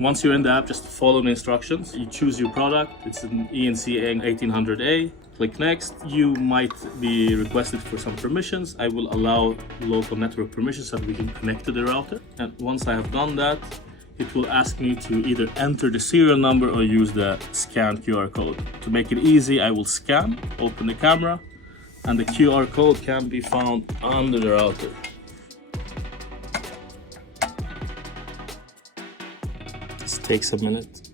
Once you're in the app, just follow the instructions. You choose your product. It's an ENC 1800A. Click next. You might be requested for some permissions. I will allow local network permissions so that we can connect to the router. And once I have done that, it will ask me to either enter the serial number or use the scan QR code. To make it easy, I will scan, open the camera, and the QR code can be found under the router. This takes a minute.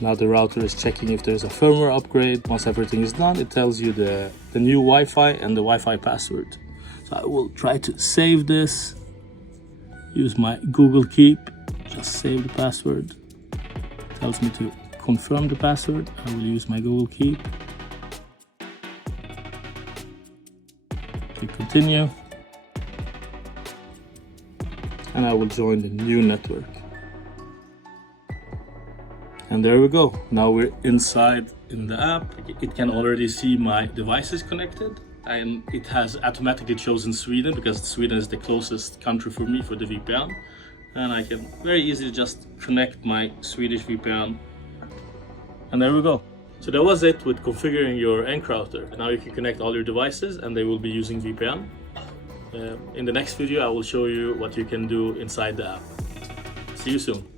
Now the router is checking if there's a firmware upgrade. Once everything is done, it tells you the new Wi-Fi and the Wi-Fi password. So I will try to save this. Use my Google Keep. Just save the password. It tells me to confirm the password. I will use my Google Keep. Click continue. And I will join the new network. And there we go. Now we're inside in the app. It can already see my devices connected. And it has automatically chosen Sweden because Sweden is the closest country for me for the VPN. And I can very easily just connect my Swedish VPN. And there we go. So that was it with configuring your Encrouter. Now you can connect all your devices and they will be using VPN. In the next video, I will show you what you can do inside the app. See you soon.